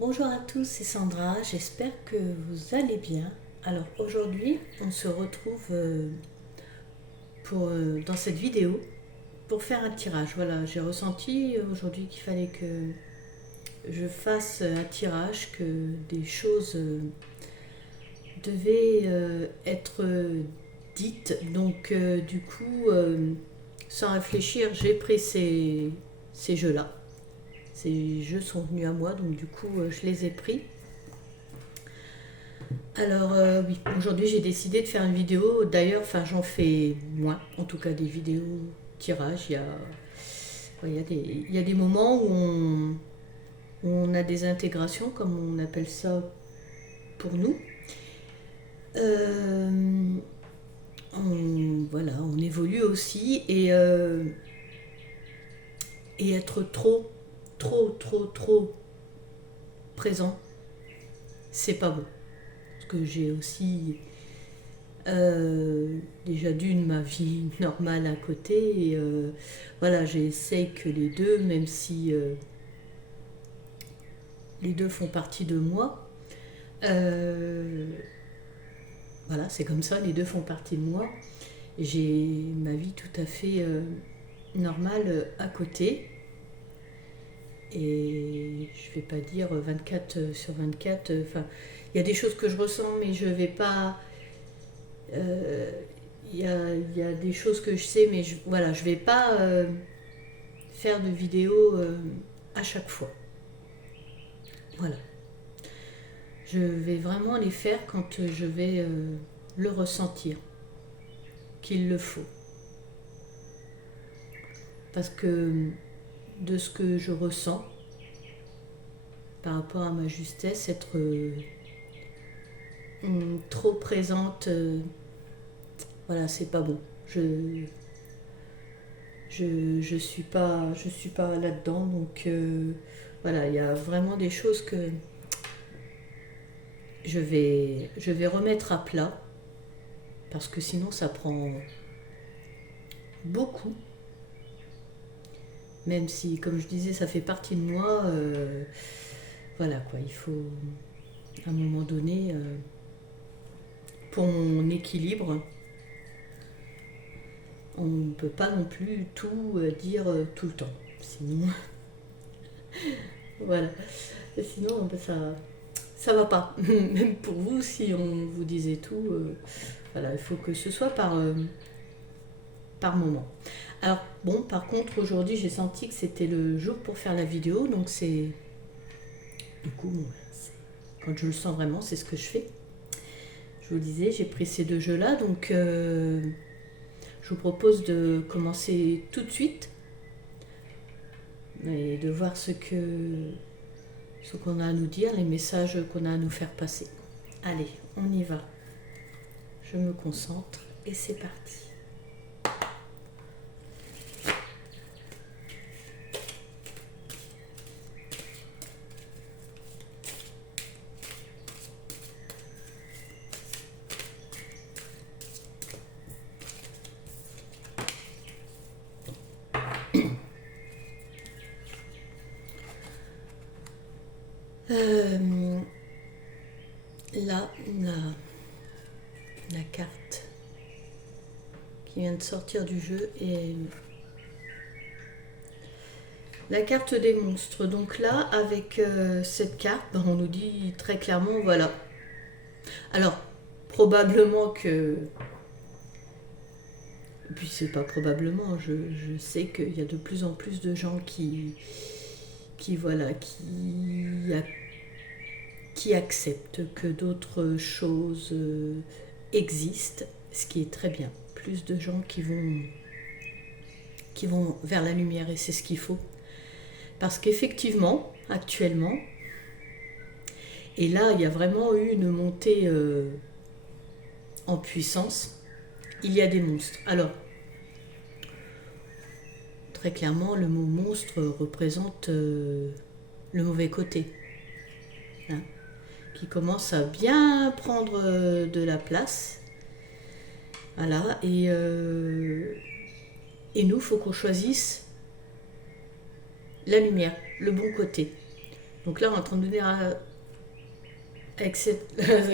Bonjour à tous, c'est Sandra, j'espère que vous allez bien. Alors aujourd'hui, on se retrouve dans cette vidéo pour faire un tirage. Voilà, j'ai ressenti aujourd'hui qu'il fallait que je fasse un tirage, que des choses devaient être dites. Donc du coup, sans réfléchir, j'ai pris ces jeux-là. Ces jeux sont venus à moi, donc du coup, je les ai pris. Alors oui, aujourd'hui j'ai décidé de faire une vidéo. D'ailleurs, enfin j'en fais moins, en tout cas des vidéos tirage. Ouais, il y a des moments où on a des intégrations, comme on appelle ça pour nous. Euh, voilà, on évolue aussi et être trop présent, c'est pas bon. Parce que j'ai aussi déjà d'une ma vie normale à côté et voilà, j'essaye que les deux, même si les deux font partie de moi, euh, voilà, c'est comme ça, les deux font partie de moi. J'ai ma vie tout à fait normale à côté et je vais pas dire 24 sur 24, enfin il y a des choses que je ressens mais je vais pas euh, il y a des choses que je sais, mais voilà, je vais pas faire de vidéos à chaque fois. Voilà. Je vais vraiment les faire quand je vais le ressentir, qu'il le faut. Parce que de ce que je ressens par rapport à ma justesse, être trop présente, voilà, c'est pas bon. Je suis pas là-dedans, donc voilà, il y a vraiment des choses que je vais remettre à plat parce que sinon ça prend beaucoup, même si, comme je disais, ça fait partie de moi. Voilà quoi, il faut à un moment donné, pour mon équilibre, on ne peut pas non plus tout dire tout le temps. Sinon, voilà. Sinon, ça va pas. Même pour vous, si on vous disait tout, voilà, il faut que ce soit par moment. Alors bon, par contre, aujourd'hui, j'ai senti que c'était le jour pour faire la vidéo, donc c'est du coup, bon, quand je le sens vraiment, c'est ce que je fais. Je vous disais, j'ai pris ces deux jeux-là, donc je vous propose de commencer tout de suite et de voir ce qu'on a à nous dire, les messages qu'on a à nous faire passer. Allez, on y va. Je me concentre et c'est parti. Euh, là, la carte qui vient de sortir du jeu est la carte des monstres. Donc là, avec cette carte, ben, on nous dit très clairement, voilà. Alors, probablement que... Et puis c'est pas probablement, je sais qu'il y a de plus en plus de gens voilà, qui acceptent que d'autres choses existent, ce qui est très bien. Plus de gens qui vont vers la lumière et c'est ce qu'il faut. Parce qu'effectivement, actuellement, et là il y a vraiment eu une montée en puissance, il y a des monstres. Alors, très clairement, le mot monstre représente le mauvais côté, hein, qui commence à bien prendre de la place. Voilà, et nous, il faut qu'on choisisse la lumière, le bon côté. Donc là, on est en train de donner avec ça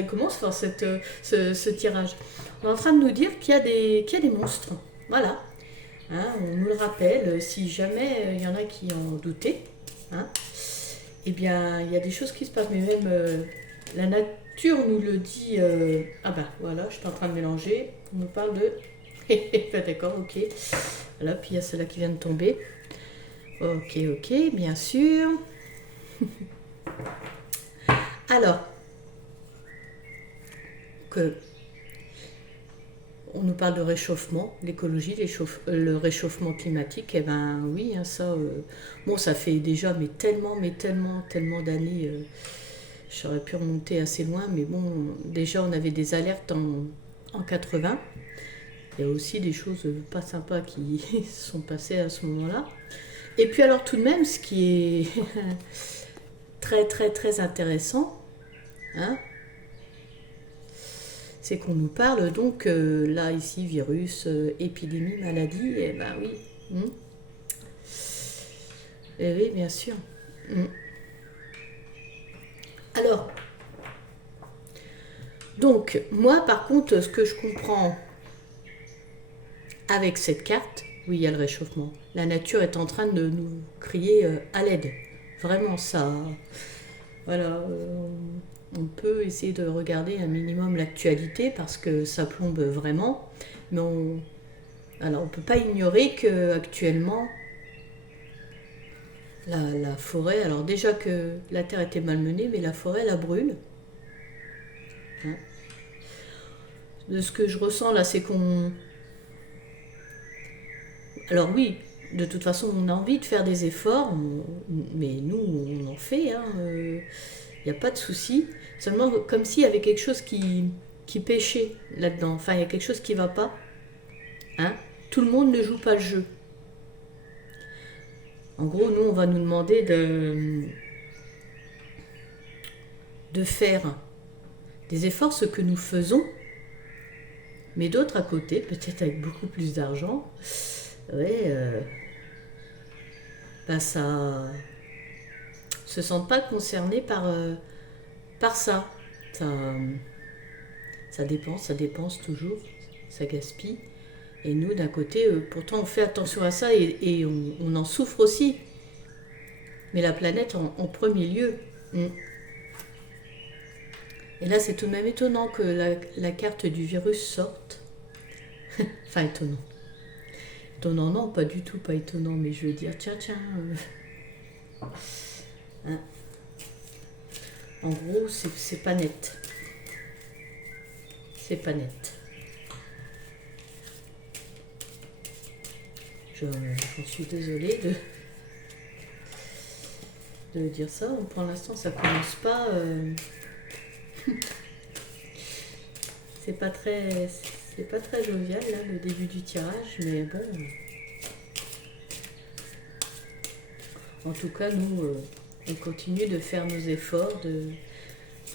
commence par ce tirage. On est en train de nous dire qu'il y a des monstres. Voilà. Hein, on nous le rappelle, si jamais il y en a qui en doutaient. Hein, eh bien, il y a des choses qui se passent. Mais même la nature nous le dit. Ah bah voilà, je suis en train de mélanger. On nous parle de... D'accord, ok. Voilà, puis il y a celle-là qui vient de tomber. Ok, bien sûr. Alors, on nous parle de réchauffement, l'écologie, le réchauffement climatique. Eh ben oui, hein, ça, bon, ça fait déjà tellement d'années. J'aurais pu remonter assez loin, mais bon, déjà on avait des alertes en 80. Il y a aussi des choses pas sympas qui sont passées à ce moment-là. Et puis alors tout de même, ce qui est très intéressant, hein, c'est qu'on nous parle donc, là ici, virus, épidémie, maladie, et ben oui. Et oui, bien sûr. Alors, donc, moi par contre, ce que je comprends avec cette carte, oui, il y a le réchauffement. La nature est en train de nous crier à l'aide. Vraiment, ça... Voilà, on peut essayer de regarder un minimum l'actualité parce que ça plombe vraiment. Mais alors, on ne peut pas ignorer qu'actuellement, la forêt... Alors déjà que la terre était malmenée, mais la forêt, la brûle. Hein. De ce que je ressens là, c'est qu'on... Alors oui, de toute façon, on a envie de faire des efforts, mais nous, on en fait. Il n'y a pas de souci. Seulement, comme s'il y avait quelque chose qui pêchait là-dedans. Enfin, il y a quelque chose qui ne va pas. Hein. Tout le monde ne joue pas le jeu. En gros, nous, on va nous demander de faire des efforts, ce que nous faisons, mais d'autres à côté, peut-être avec beaucoup plus d'argent. Ouais, ben ça se sentent pas concernés par ça. Ça dépense toujours, ça gaspille. Et nous, d'un côté, pourtant, on fait attention à ça et on en souffre aussi. Mais la planète en premier lieu. Et là, c'est tout de même étonnant que la carte du virus sorte. Enfin, étonnant. Étonnant, non, pas du tout, pas étonnant, mais je veux dire, tiens. Hein. En gros, c'est pas net. C'est pas net. J'en suis désolée de dire ça. Pour l'instant, ça commence pas. C'est pas très jovial là, le début du tirage, mais bon. En tout cas, nous, on continue de faire nos efforts,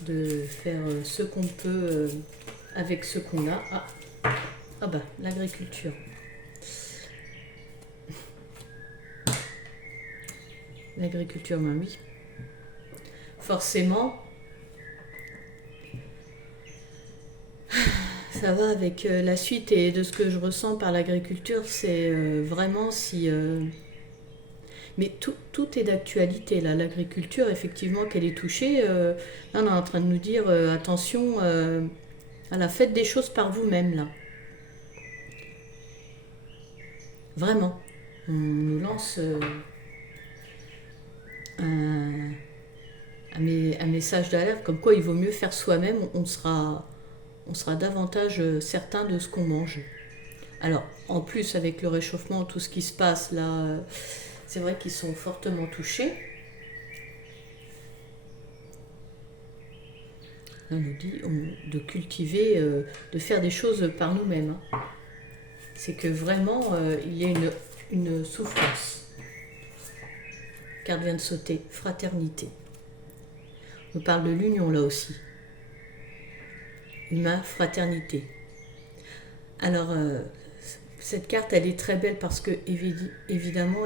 de faire ce qu'on peut avec ce qu'on a. Ah bah, l'agriculture. L'agriculture, ben oui. Forcément, ça va avec la suite et de ce que je ressens par l'agriculture, c'est vraiment si... mais tout est d'actualité, là. L'agriculture, effectivement, qu'elle est touchée, là, on est en train de nous dire, attention, à la faites des choses par vous-même, là. Vraiment. On nous lance un message d'alerte, comme quoi il vaut mieux faire soi-même, on sera davantage certain de ce qu'on mange. Alors, en plus, avec le réchauffement, tout ce qui se passe là, c'est vrai qu'ils sont fortement touchés. On nous dit de cultiver, de faire des choses par nous-mêmes. Hein. C'est que vraiment, il y a une souffrance. Carte vient de sauter, fraternité. On nous parle de l'union là aussi. Humain, fraternité. Alors, cette carte, elle est très belle parce que, évidemment,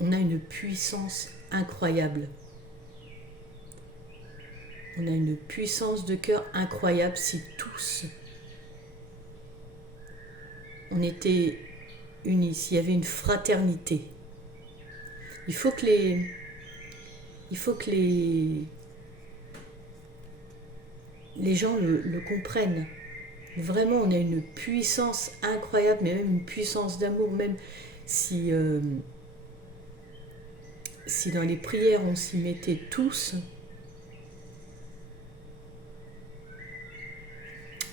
on a une puissance incroyable. On a une puissance de cœur incroyable si tous on était unis, s'il y avait une fraternité. Il faut que les gens le comprennent. Vraiment, on a une puissance incroyable, mais même une puissance d'amour, même si dans les prières on s'y mettait tous.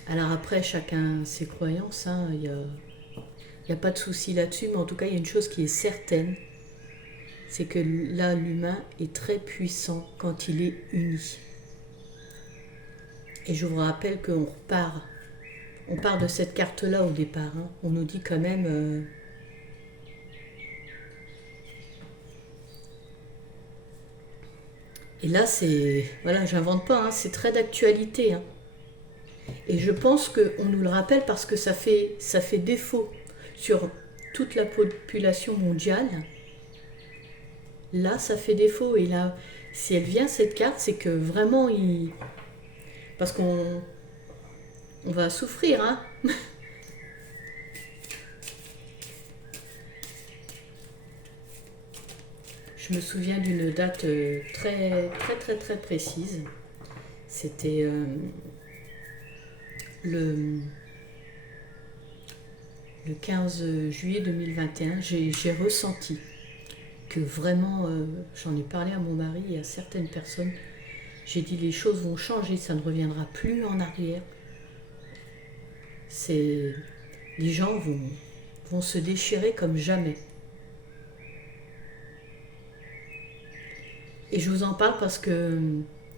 Alors après, chacun ses croyances, hein, il n'y a pas de souci là-dessus, mais en tout cas, il y a une chose qui est certaine, c'est que là, l'humain est très puissant quand il est uni. Et je vous rappelle qu'on part de cette carte-là au départ, hein. On nous dit quand même... Et là, c'est... Voilà, j'invente pas, hein, c'est très d'actualité, hein. Et je pense qu'on nous le rappelle parce que ça fait défaut sur toute la population mondiale. Là, ça fait défaut. Et là, si elle vient, cette carte, c'est que vraiment, parce qu'on va souffrir, hein. Je me souviens d'une date très, très, très, très précise. C'était... le 15 juillet 2021, j'ai ressenti que vraiment, j'en ai parlé à mon mari et à certaines personnes, j'ai dit les choses vont changer, ça ne reviendra plus en arrière. Les gens vont se déchirer comme jamais. Et je vous en parle parce que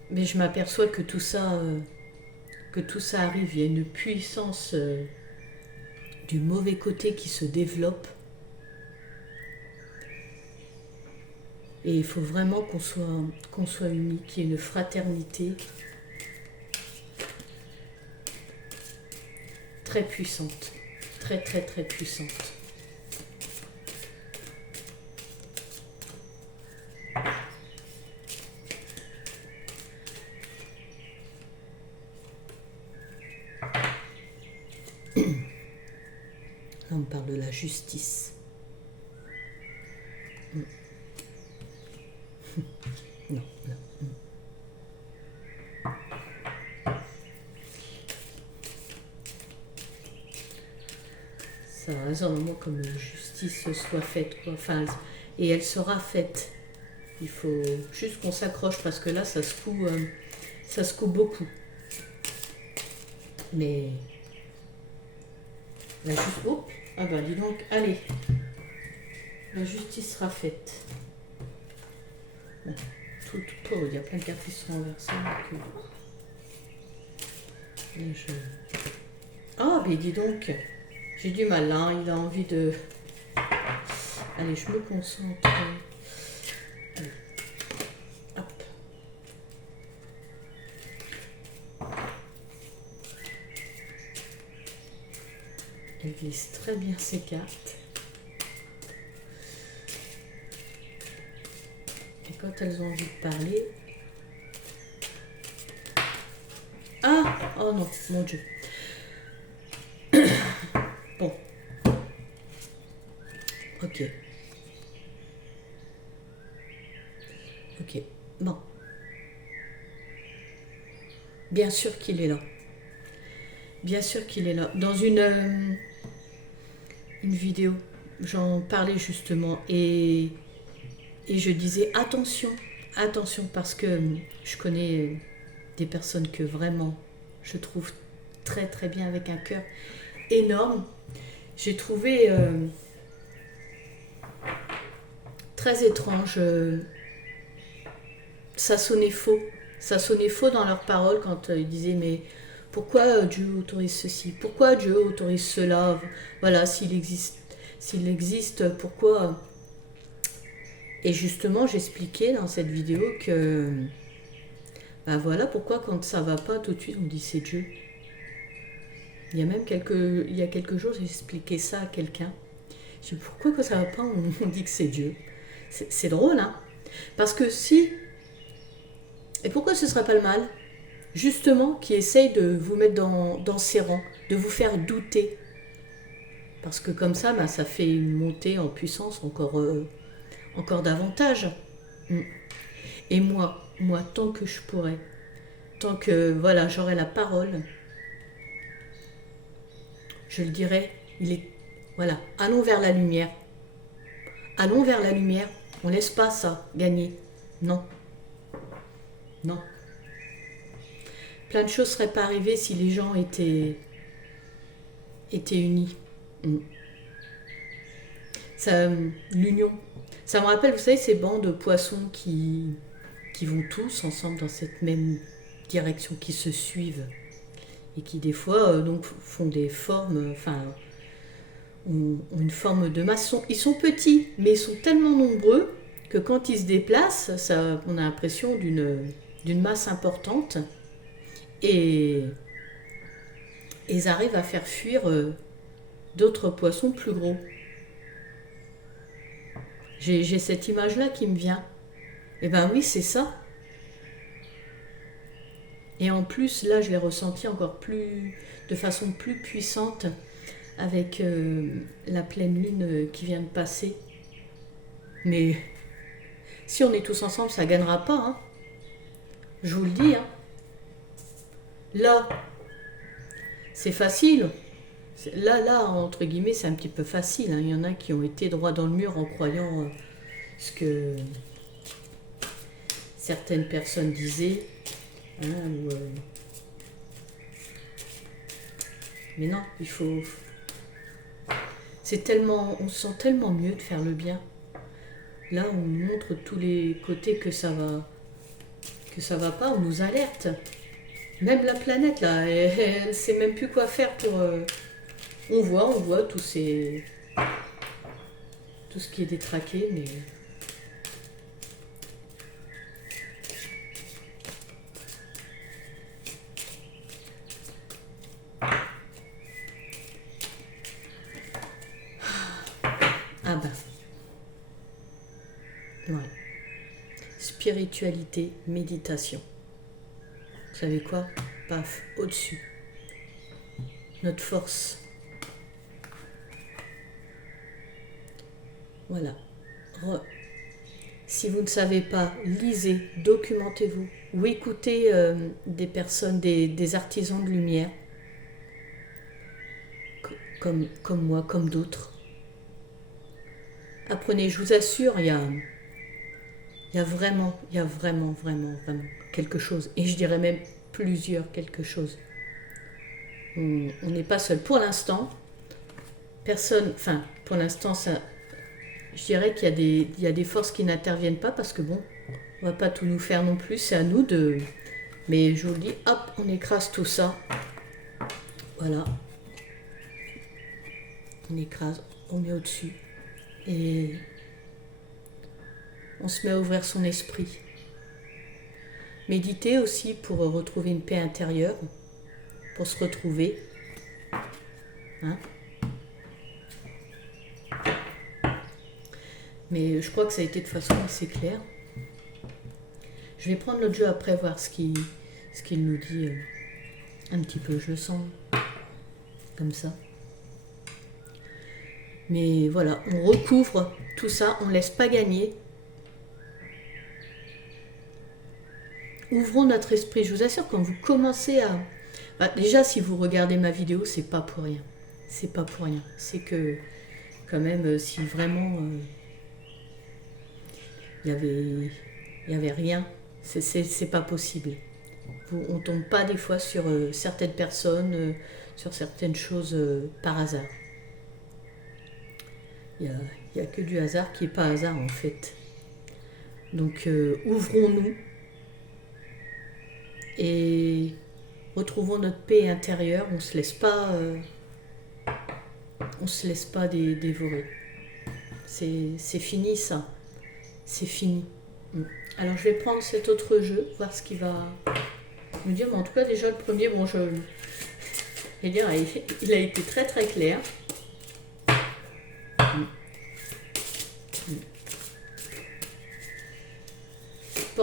mais je m'aperçois que tout ça arrive, il y a une puissance du mauvais côté qui se développe. Et il faut vraiment qu'on soit unis, qu'il y ait une fraternité très puissante, très très très puissante. Là, on parle de la justice. Non, non. Ça a raison, moment comme justice soit faite, quoi. Enfin, et elle sera faite. Il faut juste qu'on s'accroche parce que là, ça secoue beaucoup. Mais la justice... Oh, ah bah dis donc, allez. La justice sera faite. Bon, tout pauvre, il y a plein de cartes qui sont renversées. Ah, mais dis donc, j'ai du mal, hein, il a envie de... Allez, je me concentre. Allez. Hop. Elle glisse très bien ses cartes. Et quand elles ont envie de parler... Ah! Oh non, mon Dieu. Bon. Ok. Ok. Bon. Bien sûr qu'il est là. Bien sûr qu'il est là. Dans une vidéo, j'en parlais justement et je disais attention, attention parce que je connais des personnes que vraiment je trouve très très bien avec un cœur énorme. J'ai trouvé très étrange, ça sonnait faux. Ça sonnait faux dans leurs paroles quand ils disaient mais pourquoi Dieu autorise ceci? Pourquoi Dieu autorise cela? Voilà, s'il existe, pourquoi? Et justement, j'expliquais dans cette vidéo que ben voilà pourquoi quand ça va pas tout de suite on dit c'est Dieu. Il y a quelques jours j'ai expliqué ça à quelqu'un. Je dis pourquoi quand ça va pas on dit que c'est Dieu. C'est drôle, hein? Parce que si, et pourquoi ce ne serait pas le mal, justement, qui essaye de vous mettre dans ses rangs, de vous faire douter. Parce que comme ça, bah, ça fait une montée en puissance encore davantage. Et moi, tant que je pourrais, tant que voilà, j'aurai la parole, je le dirai, voilà, allons vers la lumière. Allons vers la lumière. On ne laisse pas ça gagner. Non. Non. Plein de choses ne seraient pas arrivées si les gens étaient unis. L'union. Ça me rappelle, vous savez, ces bancs de poissons qui vont tous ensemble dans cette même direction, qui se suivent et qui des fois donc font des formes, enfin, ont une forme de masse. Ils sont petits, mais ils sont tellement nombreux que quand ils se déplacent, on a l'impression d'une masse importante et ils arrivent à faire fuir d'autres poissons plus gros. J'ai cette image-là qui me vient. Eh ben oui, c'est ça. Et en plus, là, je l'ai ressenti encore plus, de façon plus puissante avec la pleine lune qui vient de passer. Mais si on est tous ensemble, ça ne gagnera pas. Hein. Je vous le dis. Hein. Là, c'est facile. Là, entre guillemets, c'est un petit peu facile. Hein. Il y en a qui ont été droit dans le mur en croyant ce que certaines personnes disaient. Hein, mais non, il faut... on se sent tellement mieux de faire le bien. Là, on nous montre tous les côtés que ça va pas, on nous alerte. Même la planète, là, elle ne sait même plus quoi faire pour... On voit tout ce qui est détraqué, mais... Ah ben. Ouais. Spiritualité, méditation. Vous savez quoi? Paf, au-dessus. Notre force. Voilà. Si vous ne savez pas, lisez, documentez-vous ou écoutez des personnes, des artisans de lumière, comme moi, comme d'autres. Apprenez, je vous assure, il y a vraiment quelque chose. Et je dirais même quelque chose. On n'est pas seul. Pour l'instant, pour l'instant, je dirais qu'il y a des forces qui n'interviennent pas parce que bon, on va pas tout nous faire non plus. C'est à nous de... Mais je vous le dis, hop, on écrase tout ça. Voilà. On écrase, on met au-dessus. Et on se met à ouvrir son esprit. Méditer aussi pour retrouver une paix intérieure, pour se retrouver. Hein? Mais je crois que ça a été de façon assez claire. Je vais prendre notre jeu après, voir ce qu'il nous dit un petit peu. Je le sens comme ça. Mais voilà, on recouvre tout ça, on ne laisse pas gagner. Ouvrons notre esprit. Je vous assure, quand vous commencez à... déjà, si vous regardez ma vidéo, c'est pas pour rien. C'est pas pour rien. C'est que, quand même, si vraiment... il y avait rien, c'est pas possible. On tombe pas des fois sur certaines personnes, sur certaines choses par hasard. Il y a que du hasard qui est pas hasard en fait. Donc ouvrons-nous et retrouvons notre paix intérieure. On se laisse pas dévorer. C'est fini ça. C'est fini. Alors je vais prendre cet autre jeu, voir ce qu'il va me dire. Mais en tout cas déjà le premier, bon il a été très très clair.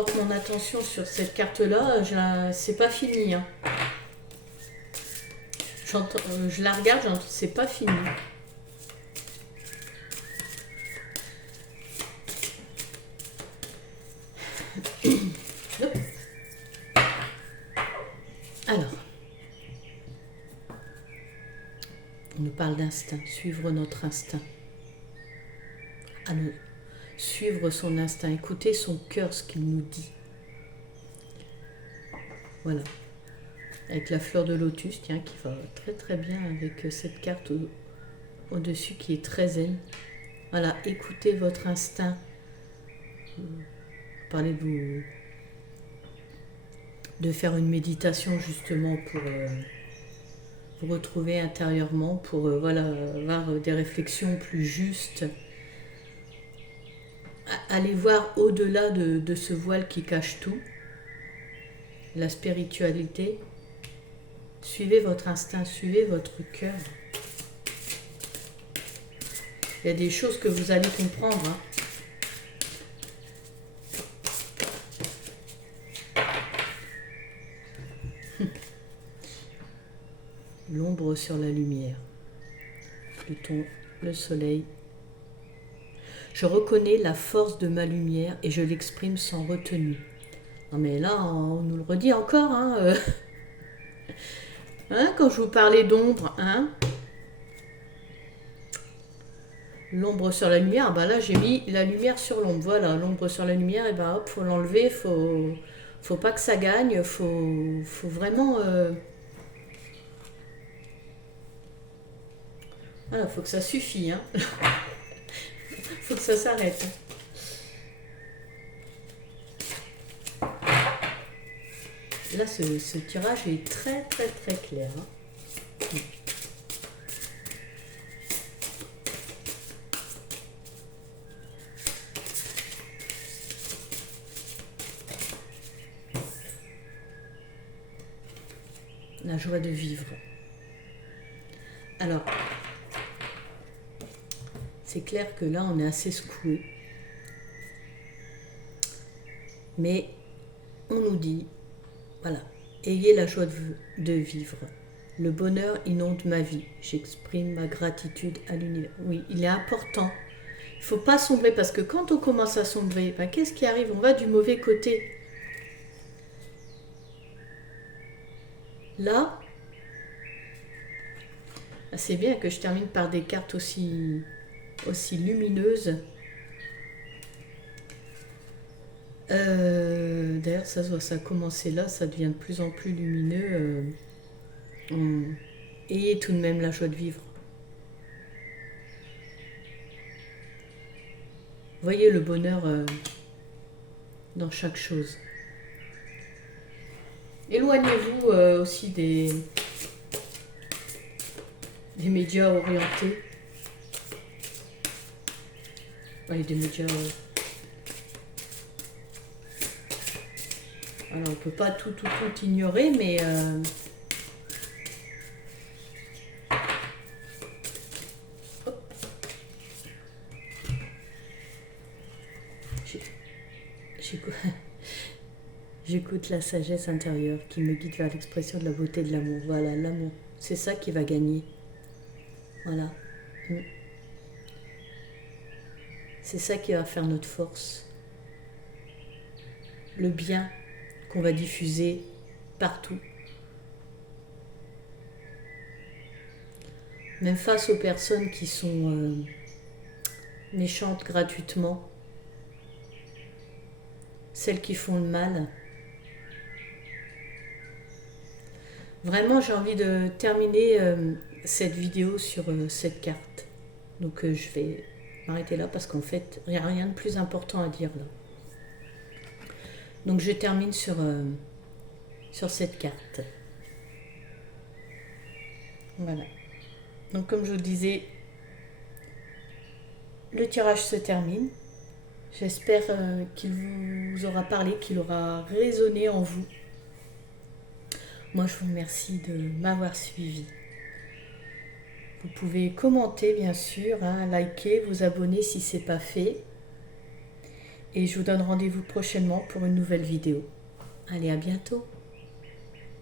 porte mon attention sur cette carte-là, c'est pas fini. Hein. Je la regarde, c'est pas fini. Alors, on nous parle d'instinct, suivre notre instinct. Suivre son instinct, écouter son cœur, ce qu'il nous dit. Voilà. Avec la fleur de lotus, tiens, qui va très très bien avec cette carte au-dessus qui est très zen. Voilà, écoutez votre instinct. Parlez de faire une méditation justement pour vous retrouver intérieurement, pour voilà, avoir des réflexions plus justes. Allez voir au-delà de ce voile qui cache tout, la spiritualité. Suivez votre instinct, suivez votre cœur. Il y a des choses que vous allez comprendre. Hein. L'ombre sur la lumière. Pluton, le soleil. Je reconnais la force de ma lumière et je l'exprime sans retenue. Non mais là, on nous le redit encore. Hein, hein, quand je vous parlais d'ombre, hein, l'ombre sur la lumière, ben là j'ai mis la lumière sur l'ombre. Voilà, l'ombre sur la lumière, et ben hop, faut l'enlever, faut pas que ça gagne, faut vraiment... Voilà, faut que ça suffise. Hein. Faut que ça s'arrête. Là, ce tirage est très très très clair. Hein. La joie de vivre. Alors, c'est clair que là, on est assez secoué. Mais on nous dit, voilà, ayez la joie de vivre. Le bonheur inonde ma vie. J'exprime ma gratitude à l'univers. Oui, il est important. Il ne faut pas sombrer parce que quand on commence à sombrer, ben, qu'est-ce qui arrive? On va du mauvais côté. Là, c'est bien que je termine par des cartes aussi lumineuses. D'ailleurs, ça a commencé là, ça devient de plus en plus lumineux. Ayez tout de même la joie de vivre. Voyez le bonheur dans chaque chose. Éloignez-vous aussi des médias orientés. Ouais, des médias... Alors, on ne peut pas tout ignorer, mais... J'écoute la sagesse intérieure qui me guide vers l'expression de la beauté de l'amour. Voilà, l'amour. C'est ça qui va gagner. Voilà. C'est ça qui va faire notre force. Le bien qu'on va diffuser partout. Même face aux personnes qui sont méchantes gratuitement, celles qui font le mal. Vraiment, j'ai envie de terminer cette vidéo sur cette carte. Donc je vais m'arrêter là parce qu'en fait, il n'y a rien de plus important à dire là. Donc je termine sur cette carte. Voilà. Donc comme je vous disais, le tirage se termine. J'espère qu'il vous aura parlé, qu'il aura résonné en vous. Moi, je vous remercie de m'avoir suivi. Vous pouvez commenter, bien sûr, hein, liker, vous abonner si ce n'est pas fait. et je vous donne rendez-vous prochainement pour une nouvelle vidéo. Allez, à bientôt!